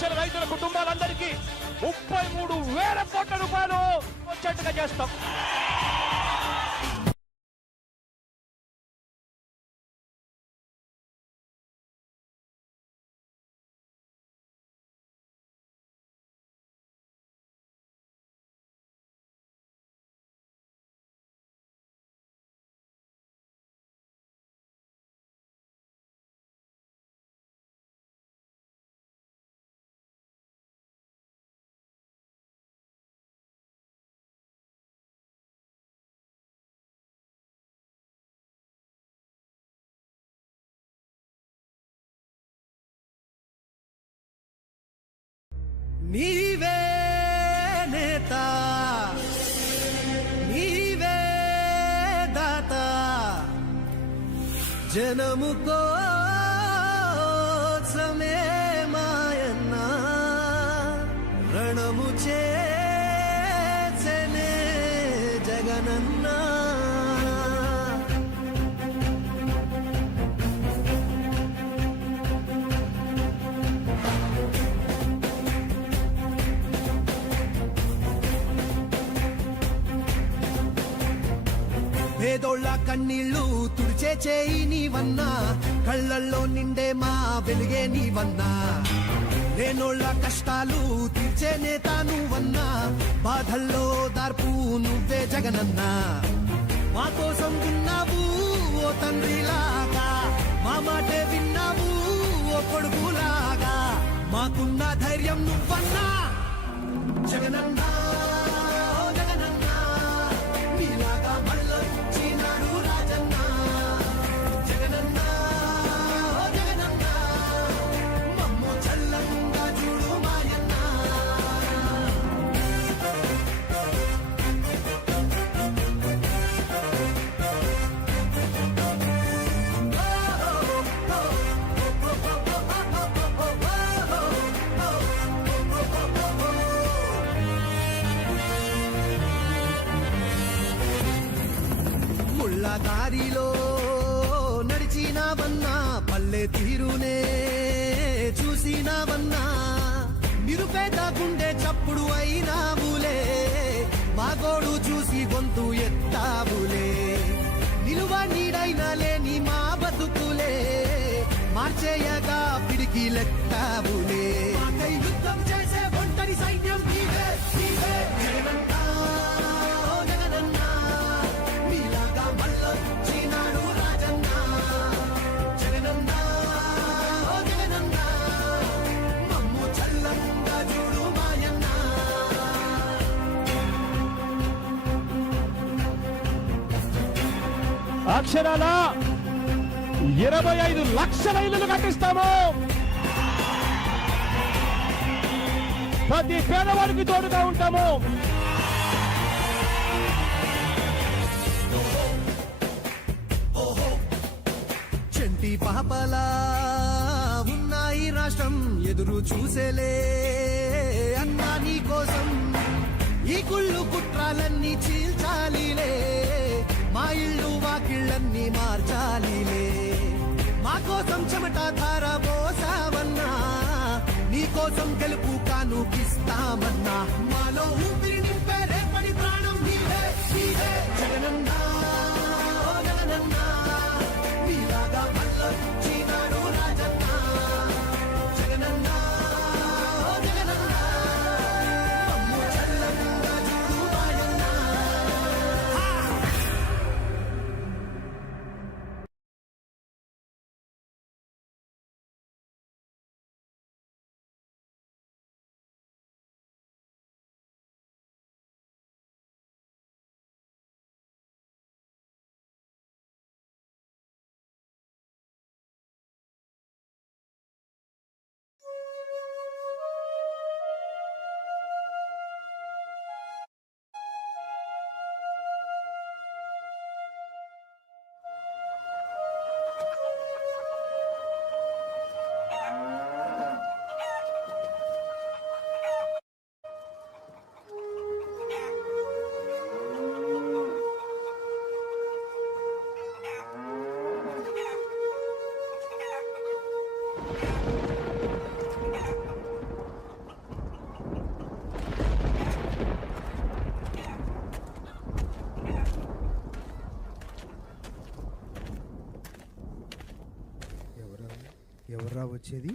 లక్షల రైతుల కుటుంబాలందరికీ 33,000 కోట్ల రూపాయలు వచ్చేట్టుగా చేస్తాం. నీవే నేత, నీవే దాత, జనము కోసమే మాయన్న రణము చేసెనే జగనన్న. పేదోళ్ళ కన్నీళ్లు తుడిచే చేయి నీవన్నా, కళ్ళల్లో నిండే మా వెలుగే నీవన్నా. లేనోళ్ళ కష్టాలు తీర్చే నేత నువ్వన్నా, బాధల్లో దార్పు నువ్వే జగనన్నా. మా కోసం ఉన్నావు ఓ తండ్రిలాగా, మా మాటే విన్నావు ఓ కొడుకులాగా. మాకున్న ధైర్యం నువ్వన్నా జగనన్నా. దారిలో నడిచినావన్నా, పల్లె తీరునే చూసినావన్నా. నిరుపేద గుండె చప్పుడు అయినావులే, మాగోడు చూసి గొంతు ఎత్తావులే. నిలువ నీడైనా లేని మా బతుకులే, మార్చేయగా పిడికి లెక్కావులే. యుద్ధం చేసే ఒంటరి సైన్యం నీవే, నీవే జగనన్నా. అక్షరాల 25 లక్షల ఇళ్లు కట్టిస్తాము. ప్రతి పేదవాడికి తోడుగా ఉంటాము. చంటి పాపలా ఉన్నాయి రాష్ట్రం, ఎదురు చూసేలే అన్నా నీ కోసం. ఈ కుళ్ళు కుట్రాలన్నీ చీల్చాలిలే, మా ఇళ్ళు వాకిళ్ళన్నీ మార్చాలిలే. మా కోసం చెమట ధార పోసావన్నా, నీ కోసం గెలుపు కానుకిస్తామన్నా. మాలో ఊపిరి నింపే రేపటి ప్రాణం నీవే, నీవే జగనన్నా. ఎవర్రా వచ్చేది?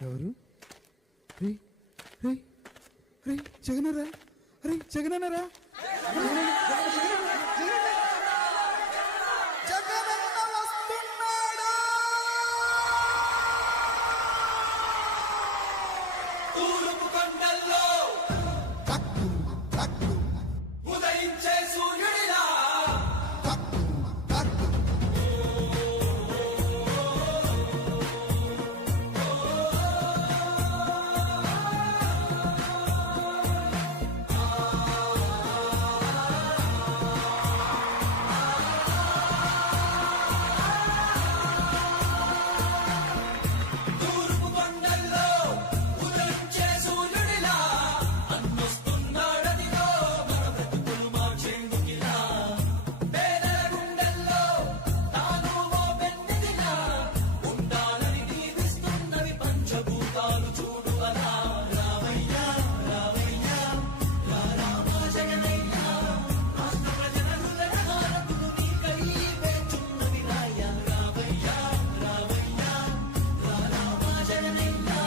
ఎవరు? రే రే రే జగనరా, రే జగనరా, తూర్పు కొండల్లో ఉదయించే సూర్యుడిలా తూర్పు కొండల్లో ఉదయించే సూర్యుడిలా అన్నొస్తున్నాడదిగో మన బ్రతుకులు మార్చేందుకిలా పేదల గుండెల్లో తాను ఓ పెన్నెదిలా ఉండాలని దీవిస్తున్నవి పంచభూతాలు చూడు అలా రావయ్యా రావయ్యా రా రామా జగనయ్యా రాష్ట్ర ప్రజల హృదయ హారతులు నీకై వేచున్నవి రాయ్యా రావయ్యా రావయ్యా రా రామా జగనయ్యా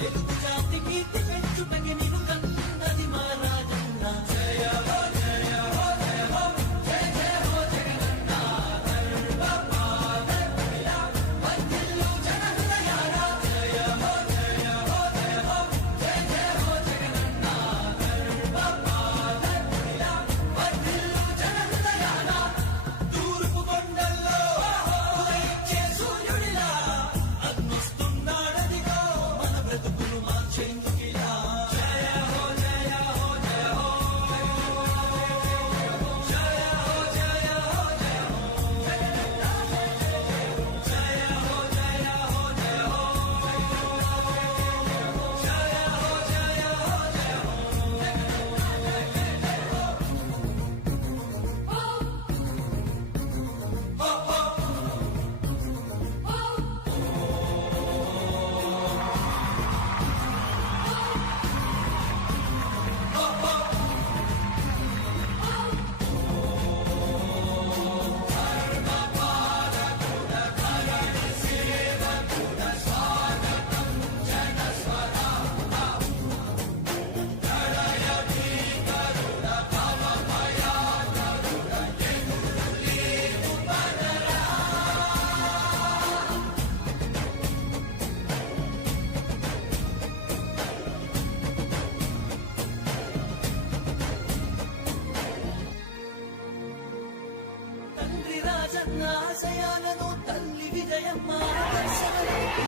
తెలుగు జాతి కీర్తి పెంచుటకి నీవు కన్నది మా రాజన్న జయ హో జయ హో జయ హో జయ జయ హో జగనన్న ధర్మపాలకుడిలా వర్ధిల్లు జన హృదయాల జయ హో జయ హో జయ హో జయ జయ హో జగనన్న ధర్మపాలకుడిలా వర్ధిల్లు జన హృదయాల తూర్పు కొండల్లో ఉదయించే సూర్యుడిలా అన్నొస్తున్నాడదిగో మన బ్రతుకులు మార్చేందుకిలా జయ హో జయ హో జయ హో జయ హో జయ హో జయ హో జయ హో జయ హో జయ హో జయ హో జయ హో జయ హో తండ్రి రాజన్న ఆశయాలను తల్లి విజయమ్మ ఆదర్శమై